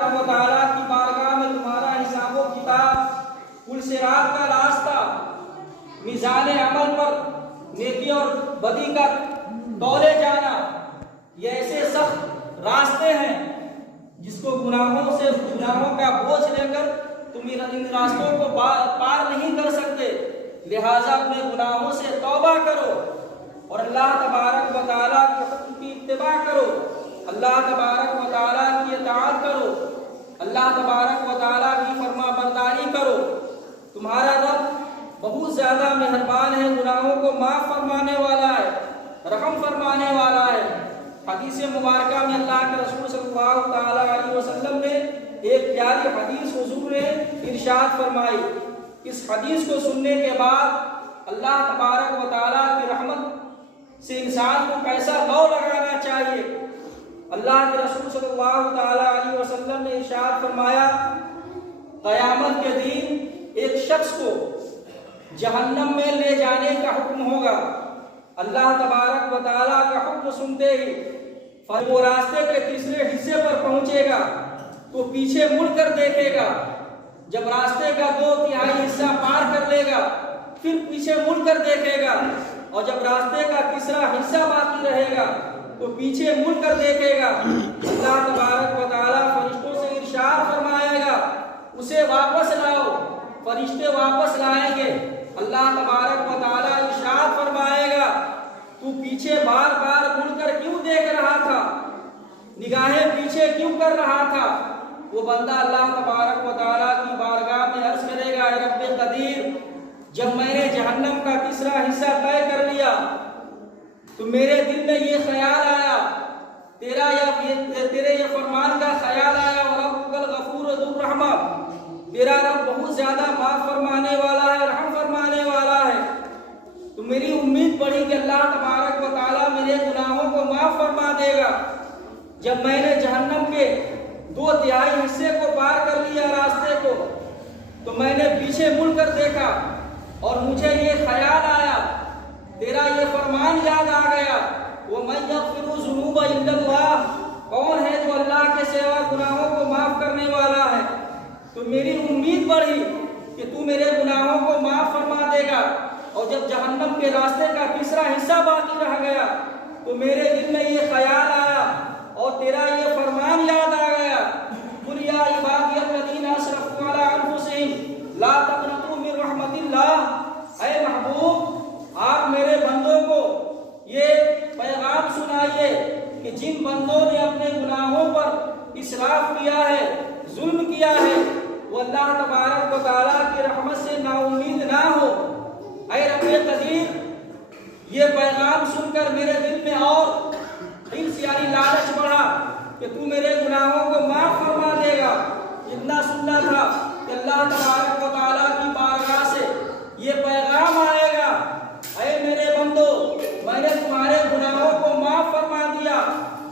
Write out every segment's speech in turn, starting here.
و تعالیٰ کی بارگاہ میں تمہارا حساب و کتاب، پل صراط کا راستہ، میزان عمل پر نیکی اور بدی کا تولے جانا، یہ ایسے سخت راستے ہیں جس کو گناہوں کا بوجھ لے کر تم ان راستوں کو پار نہیں کر سکتے، لہٰذا اپنے گناہوں سے توبہ کرو اور اللہ تبارک و تعالیٰ کے حکم کی اتباع کرو، اللہ تبارک و تعالیٰ کی اطاعت کرو، اللہ تبارک و تعالیٰ کی فرما برداری کرو۔ تمہارا رب بہت زیادہ مہربان ہے، گناہوں کو معاف فرمانے والا ہے، رحم فرمانے والا ہے۔ حدیث مبارکہ میں اللہ کے رسول صلی اللہ تعالیٰ علیہ وسلم نے ایک پیاری حدیث حضور نے ارشاد فرمائی۔ اس حدیث کو سننے کے بعد اللہ تبارک و تعالیٰ کی رحمت سے انسان کو کیسا لو لگانا چاہیے۔ اللہ کے رسول صلی اللہ تعالیٰ علیہ وسلم نے ارشاد فرمایا، قیامت کے دن ایک شخص کو جہنم میں لے جانے کا حکم ہوگا۔ اللہ تبارک و تعالیٰ کا حکم سنتے ہی وہ راستے کے تیسرے حصے پر پہنچے گا تو پیچھے مڑ کر دیکھے گا، جب راستے کا 2/3 حصہ پار کر لے گا پھر پیچھے مڑ کر دیکھے گا، اور جب راستے کا تیسرا حصہ باقی رہے گا تو پیچھے مڑ کر دیکھے گا۔ اللہ تبارک و تعالیٰ فرشتوں سے ارشاد فرمائے گا، اسے واپس لاؤ۔ فرشتے واپس لائیں گے۔ اللہ تبارک و تعالیٰ ارشاد فرمائے گا، تو پیچھے بار بار مڑ کر کیوں دیکھ رہا تھا، نگاہیں پیچھے کیوں کر رہا تھا؟ وہ بندہ اللہ تبارک و تعالیٰ کی بارگاہ میں عرض کرے گا، اے رب قدیر، جب میں نے جہنم کا تیسرا حصہ طے کر لیا تو میرے دل میں یہ خیال آیا، تیرے یہ فرمان کا خیال آیا، وَرَبُّكَ الْغَفُورُ ذُو الرَّحْمَةِ، تیرا رب بہت زیادہ معاف فرمانے والا ہے، رحم فرمانے والا ہے۔ تو میری امید بڑھی کہ اللہ تبارک و تعالیٰ میرے گناہوں کو معاف فرما دے گا۔ جب میں نے جہنم کے 2/3 حصے کو پار کر لیا راستے کو، تو میں نے پیچھے مڑ کر دیکھا اور مجھے یہ خیال آیا، تیرا یہ فرمان یاد آ گیا، وَمَن يَغْفِرُ الذُّنُوبَ إِلَّا اللَّهُ، کون ہے جو اللہ کے سوا گناہوں کو معاف کرنے والا ہے؟ تو میری امید بڑھی کہ تو میرے گناہوں کو معاف فرما دے گا۔ اور جب جہنم کے راستے کا تیسرا حصہ باقی رہ گیا تو میرے دل میں یہ خیال آیا اور تیرا یہ فرمان یاد آ گیا، قُلْ يَا عِبَادِيَ الَّذِينَ أَسْرَفُوا عَلَىٰ أَنفُسِهِمْ لَا تَقْنَطُوا مِن رَحْمَةِ اللَّهِ، اے محبوب آپ میرے بندوں کو یہ پیغام سنائیے کہ جن بندوں نے اپنے گناہوں پر اسراف کیا ہے، ظلم کیا ہے، وہ اللہ تبارک و تعالیٰ کی رحمت سے نا امید نہ ہو۔ اے رب قدیر، یہ پیغام سن کر میرے دل میں اور حرص یعنی لالچ بڑھا کہ تو میرے گناہوں کو معاف فرما دے گا۔ اتنا سننا تھا کہ اللہ تبارک و تعالیٰ کی بارگاہ سے یہ پیغام آئے گا، اے میرے بندو، میں نے تمہارے گناہوں کو معاف فرما دیا۔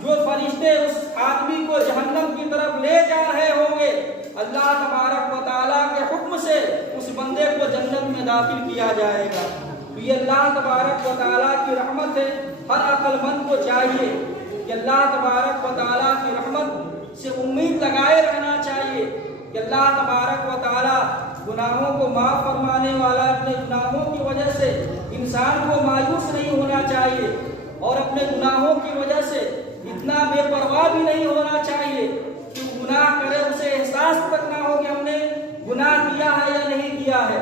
جو فرشتے اس آدمی کو جہنم کی طرف لے جا رہے ہوں گے، اللہ تبارک و تعالیٰ کے حکم سے اس بندے کو جنت میں داخل کیا جائے گا۔ تو یہ اللہ تبارک و تعالیٰ کی رحمت ہے۔ ہر عقل مند کو چاہیے کہ اللہ تبارک و تعالیٰ کی رحمت سے امید لگائے رہنا چاہیے کہ اللہ تبارک و تعالیٰ گناہوں کو معاف فرمانے والا، اپنے گناہوں کی وجہ سے انسان کو مایوس نہیں ہونا چاہیے اور اپنے گناہوں کی وجہ سے اتنا بے پرواہ بھی نہیں ہونا چاہیے کہ گناہ کرے اسے احساس تک نہ ہو کہ ہم نے گناہ کیا ہے یا نہیں کیا ہے۔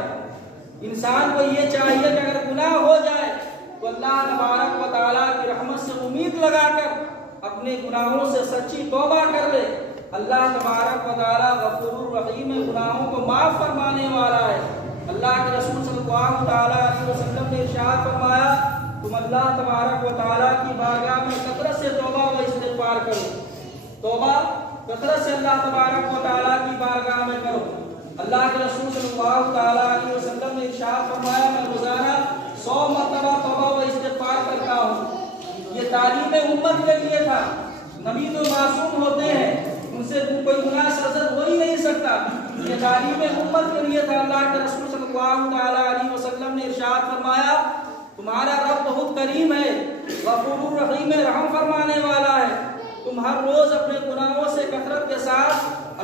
انسان کو یہ چاہیے کہ اگر گناہ ہو جائے تو اللہ تبارک و تعالیٰ کی رحمت سے امید لگا کر اپنے گناہوں سے سچی توبہ کر لے۔ اللہ تبارک و تعالیٰ غفور الرحیم ہے، گناہوں کو معاف فرمانے والا ہے۔ اللہ کے رسول صلی اللہ تعالیٰ علیہ وسلم نے ارشاد فرمایا، تم اللہ تبارک و تعالیٰ کی بارگاہ میں کثرت سے توبہ و استغفار کرو۔ توبہ کثرت سے اللہ تبارک و تعالیٰ کی بارگاہ میں کرو۔ اللہ کے رسول صلی اللہ تعالیٰ علیہ وسلم نے ارشاد فرمایا، میں روزانہ 100 مرتبہ توبہ و استغفار کرتا ہوں۔ یہ تعلیم امت کے لیے تھا۔ نبی تو معصوم ہوتے ہیں، ان سے کوئی گناہ سرزد ہو ہی نہیں سکتا۔ یہ تعلیم امت کے لیے تھا۔ اللہ کے رسول صلی اللہ تعالیٰ علیہ وسلم نے ارشاد فرمایا، تمہارا رب بہت کریم ہے، غفور الرحیم ہے، رحم فرمانے والا ہے۔ تم ہر روز اپنے گناہوں سے کثرت کے ساتھ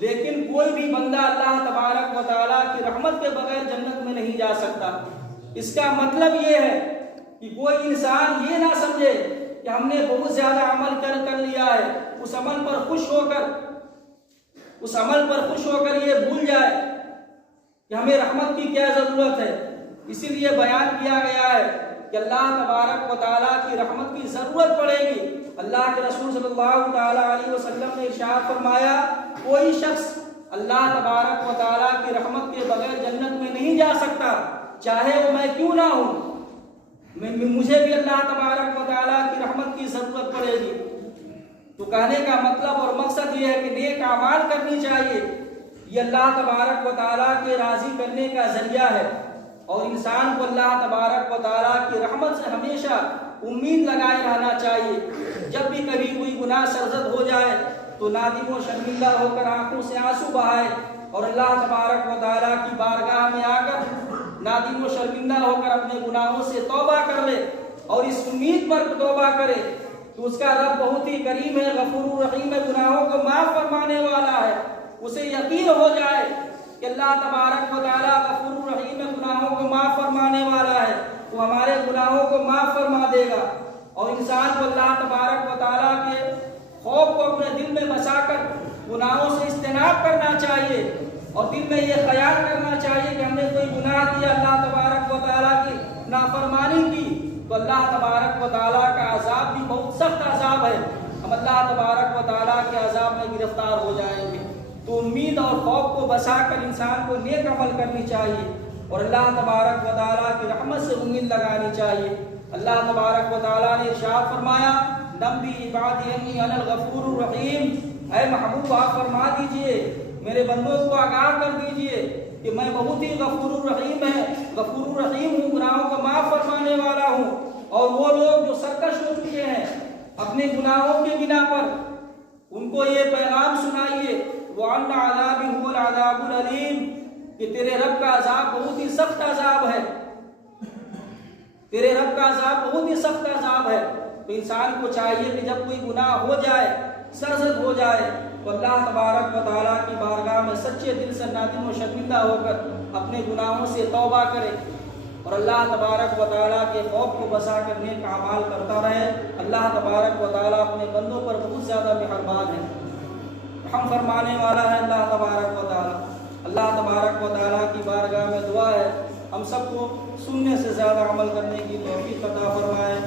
لیکن کوئی بھی بندہ اللہ تبارک و تعالیٰ کی رحمت کے بغیر جنت میں نہیں جا سکتا۔ اس کا مطلب یہ ہے کہ کوئی انسان یہ نہ سمجھے کہ ہم نے بہت زیادہ عمل کر لیا ہے، اس عمل پر خوش ہو کر یہ بھول جائے کہ ہمیں رحمت کی کیا ضرورت ہے۔ اسی لیے بیان کیا گیا ہے کہ اللہ تبارک و تعالیٰ کی رحمت کی ضرورت پڑے گی۔ اللہ کے رسول صلی اللہ تعالیٰ علیہ وسلم نے ارشاد فرمایا، کوئی شخص اللہ تبارک و تعالیٰ کی رحمت کے بغیر جنت میں نہیں جا سکتا، چاہے وہ میں کیوں نہ ہوں، مجھے بھی اللہ تبارک و تعالیٰ کی رحمت کی ضرورت پڑے گی۔ تو کہنے کا مطلب اور مقصد یہ ہے کہ نیک اعمال کرنی چاہیے، یہ اللہ تبارک و تعالیٰ کے راضی کرنے کا ذریعہ ہے، اور انسان کو اللہ تبارک و تعالیٰ کی رحمت سے ہمیشہ امید لگائے رہنا چاہیے۔ جب بھی کبھی کوئی گناہ سرزد ہو جائے تو نادم و شرمندہ ہو کر آنکھوں سے آنسو بہائے اور اللہ تبارک و تعالیٰ کی بارگاہ میں آ کر نادم و شرمندہ ہو کر اپنے گناہوں سے توبہ کر لے اور اس امید پر توبہ کرے تو اس کا رب بہت ہی کریم ہے، غفور رحیم ہے، گناہوں کو معاف فرمانے والا ہے۔ اسے یقین ہو جائے کہ اللہ تبارک و تعالیٰ غفور رحیم ہے، گناہوں کو معاف فرمانے والا ہے، وہ ہمارے گناہوں کو معاف فرما دے گا۔ اور انسان کو اللہ تبارک و تعالیٰ کے خوف کو اپنے دل میں بسا کر گناہوں سے اجتناب کرنا چاہیے، اور دل میں یہ خیال کرنا چاہیے کہ ہم نے کوئی گناہ کیا، اللہ تبارک و تعالیٰ کی نافرمانی کی، تو اللہ تبارک و تعالیٰ کا عذاب بھی بہت سخت عذاب ہے، ہم اللہ تبارک و تعالیٰ کے عذاب میں گرفتار ہو جائیں گے۔ تو امید اور خوف کو بسا کر انسان کو نیک عمل کرنی چاہیے اور اللہ تبارک و تعالیٰ کی رحمت سے امید لگانی چاہیے۔ اللہ تبارک و تعالیٰ نے ارشاد فرمایا، نبی عبادی انی انا الغفور الرحیم، اے محبوب آپ فرما دیجئے، میرے بندوں کو آگاہ کر دیجئے کہ میں بہت ہی غفور الرحیم ہوں، گناہوں کو معاف فرمانے والا ہوں۔ اور وہ لوگ جو سرکش ہو چکے ہیں اپنے گناہوں کی بنا پر، ان کو یہ پیغام سنائیے، وَأَنَّ عَذَابِي هُوَ الْعَذَابُ الْأَلِيمُ، کہ تیرے رب کا عذاب بہت ہی سخت عذاب ہے، تیرے رب کا عذاب بہت ہی سخت عذاب ہے۔ تو انسان کو چاہیے کہ جب کوئی گناہ ہو جائے، سرزد ہو جائے، تو اللہ تبارک و تعالیٰ کی بارگاہ میں سچے دل سے نادم و شرمندہ ہو کر اپنے گناہوں سے توبہ کرے اور اللہ تبارک و تعالیٰ کے خوف کو بسا کر نیک اعمال کرتا رہے۔ اللہ تبارک و تعالیٰ اپنے بندوں پر بہت زیادہ مہربان ہے، رحم فرمانے والا ہے اللہ تبارک و تعالیٰ۔ اللہ تبارک و تعالیٰ کی بارگاہ میں دعا ہے ہم سب کو سننے سے زیادہ عمل کرنے کی توفیق عطا فرمائے۔